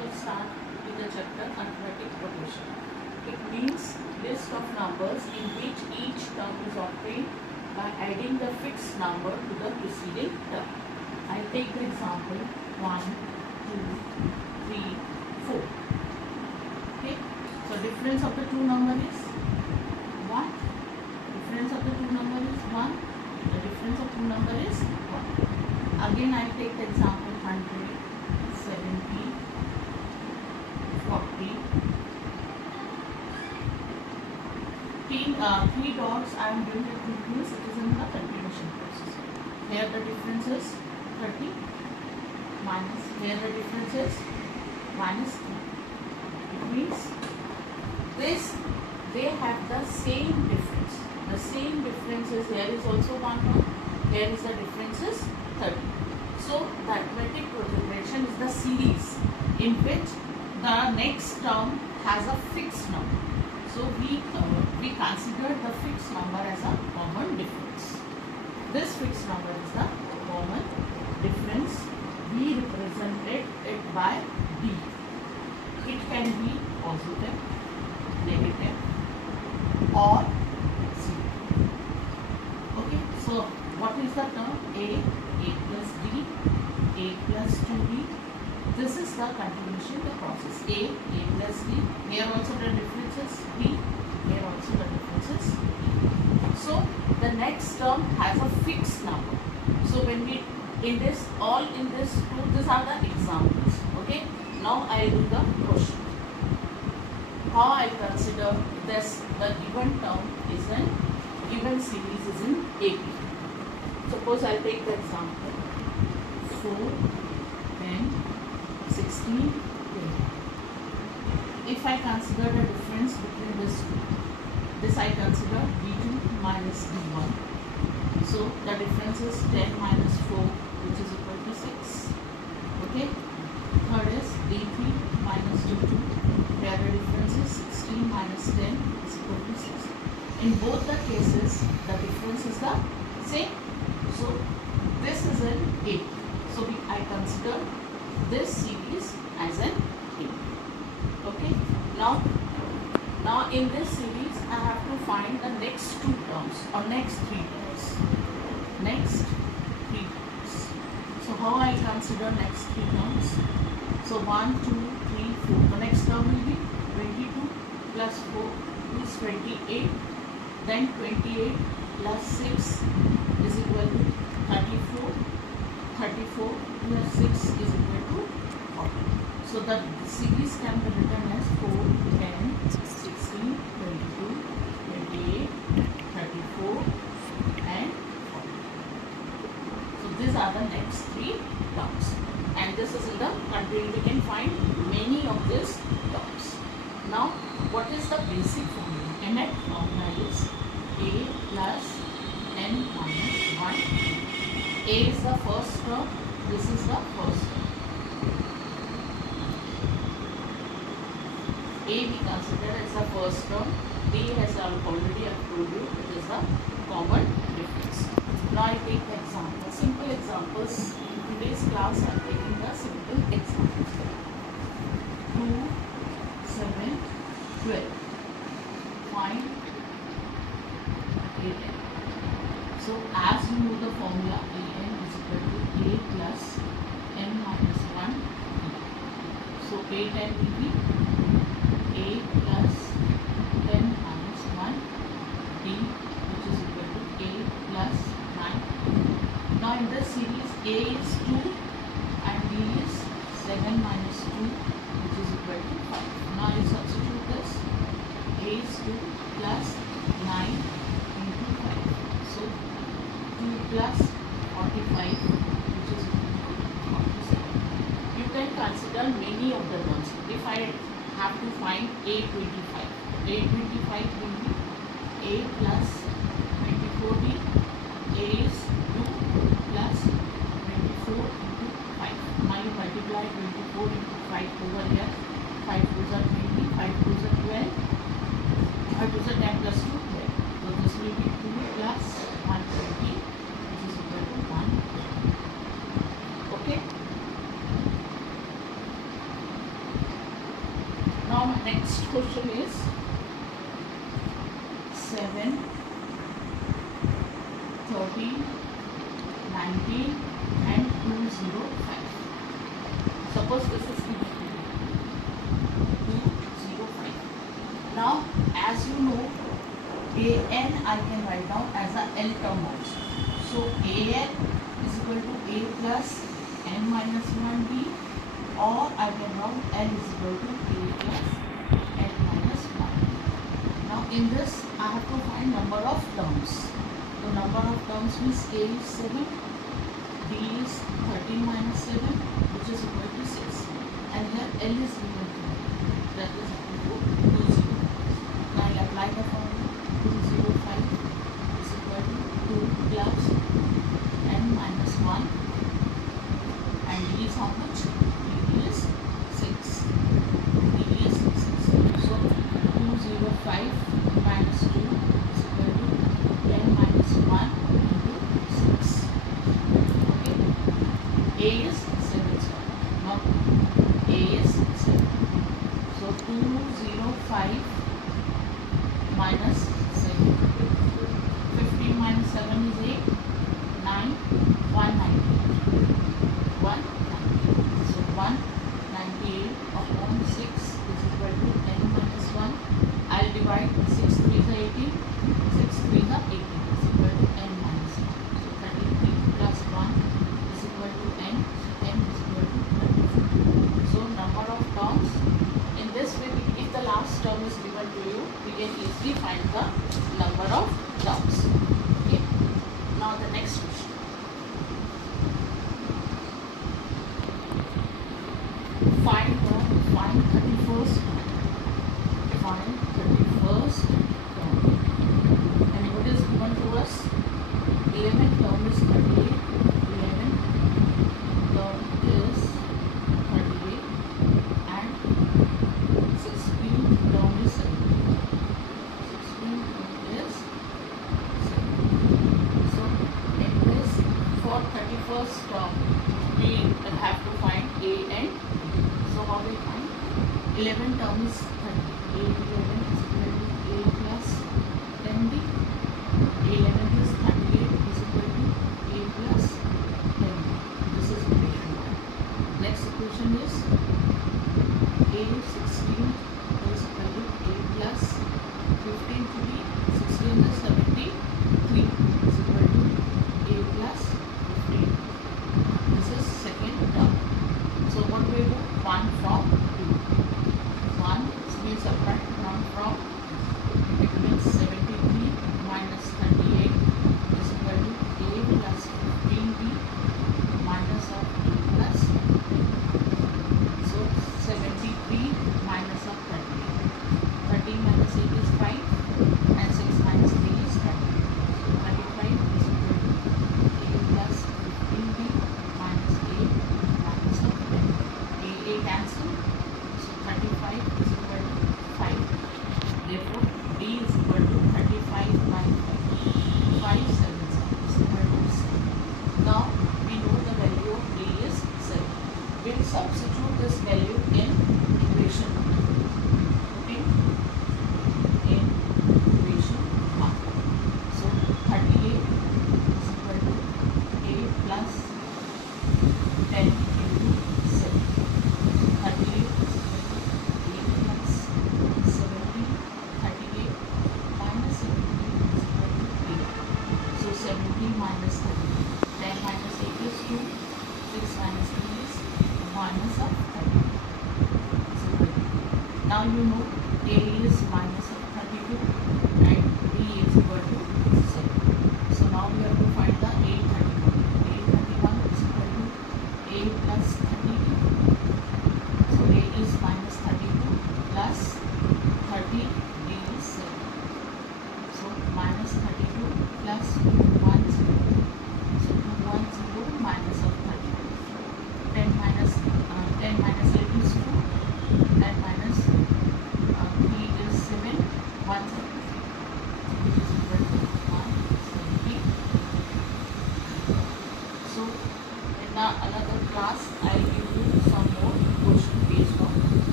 I'll start with the chapter Arithmetic Progression. It means list of numbers in which each term is obtained by adding the fixed number to the preceding term. I take the example 1, 2, 3, 4. Okay. So difference of the two numbers is 1. Difference of the two numbers is 1. The difference of two numbers is 1. Again I take the example 100, 70, 40. Three dots I am doing it because it is in the continuation process. Here the difference is 30 minus, here the difference is minus 3. It means this, they have the same difference. The same difference is, here is also 1 term, here is the difference is 30. So the arithmetic progression is the series in which the next term has a fixed number. So we consider the fixed number as a common difference. This fixed number is the common difference. We represented it by D. It can be positive, negative, or zero. Okay, so what is the term? A plus D, A plus 2D. This is the continuation, the process. A plus D. Here also the difference is B. Here also the difference is B. So the next term has a fixed number. So when we in this two, these are the examples. Okay. Now I will do the question. How I consider this? The given term is in given series is in AP. Suppose I take the example 4, 10, 16, 20. If I consider the difference between this two, this I consider D2 minus D1. So the difference is 10 minus 4, which is equal to 6. Okay. Third is D3 minus D2. Here the difference is 16 minus 10 is equal to 6. In both the cases, the difference is the same. So this is an A. So I consider this series as an A. Okay. Now in this series, I have to find the next two terms or next three terms. Next three terms. So how I consider next three terms? So 1, 2, 3, 4. The next term will be 22 plus 4 is 28. Then 28 plus 6 is equal to 34. 34 plus 6 is equal to 40. So the series can be written as 4, 10, 16, 22, 28, 34 and 40. So these are the next three terms. And this is in the country. We can find many of these terms. Now, what is the basic formula? Nth formula is A plus n minus 1. A is the first term. This is the first term. A we consider as the first term. B has already I told you it is the common difference. Now I take the example. Simple examples. In today's class I am taking the simple examples. 2, 7, 12. Find A10. So as you know the formula, an is equal to A plus n minus 1. So A10 will be A plus 10 minus 1 D, which is equal to A plus 9. Now in this series A is 2 and D is 7 minus 2, which is equal to 5. Now you substitute this. A is 2 plus 9 into 5. So 2 plus 45, which is equal to 47. You can consider many of the terms. If I have to find A25, A25 will be A plus 24D. A is 2 plus 24 into 5. Now you multiply 24 into 5 over here. 5 2s are 20, 5 2s are 12, 5 2s are 10 plus 2, 12. So this will be 2 plus 120, which is equal to 1. Okay. Now my next question is 7, 13, 19 and 205. Suppose this is 205. Now as you know, an I can write down as a L term also. So an is equal to a plus n minus 1b, or I can write L is equal to a plus n minus 1. Now in this I have to find number of terms. The number of terms means a is 7, b is 13 minus 7, which is equal to 6, and here L is equal to, that is equal to 20. Now I will apply the formula. 205 is equal to 2 plus n minus 1, and d is how much? d is 6. d is 6. So 205 minus 2 is equal to n minus 1 into 6. Okay. A is 7 square. Now a is 7. So 205 minus 7. 15 minus 7 is 8. 9. 198. 198. So 198 upon 6 is equal to n minus 1. I'll divide 6 3 is 18. 6 3 is 18 is equal to n minus 1. So 33 plus 1 is equal to n. So n is equal to 34. So number of terms. In this way, if the last term is given to you, we can easily find the number of terms. Okay. Now the next question. Find 31st term. Find 31st term. And what is given to us? 11th term is 38. 11th term is 38, and 16th term is 17. 16th term is 17. So in this, for 31st term, we have to find a and b. So how we find? 11th term is 30. a 11 is equal to a plus 10b. 11th is 38 is equal to a plus 10b. This is equation 1. Next equation is a 16 is equal to a plus 15 to b. 16 is 73 is equal to a plus 15. This is second term. So what we do? 1 from 2. 1 we subtract 1 from, it means 73 minus 38 is equal to a plus 15b minus of 2 plus 10. So 73 minus of 38. 13 minus 8 is 5, and 6 minus 3 is 30. So 35 is equal to a plus 15b minus 8 minus of 10. A cancel. So 35 is equal to 5. Therefore, D is equal to 35 by 5. 5 7 is equal to 7. Now, we know the value of D is 7. We will substitute this value in equation. Okay? In equation 1. So, 38 is equal to A plus 10 into 7. 38 is equal to 8 plus 70. 38 minus 70 is equal to 8. So 70 minus 30. 10 minus 8 is 2. 6 minus 3 is minus of 30. Now you know A is minus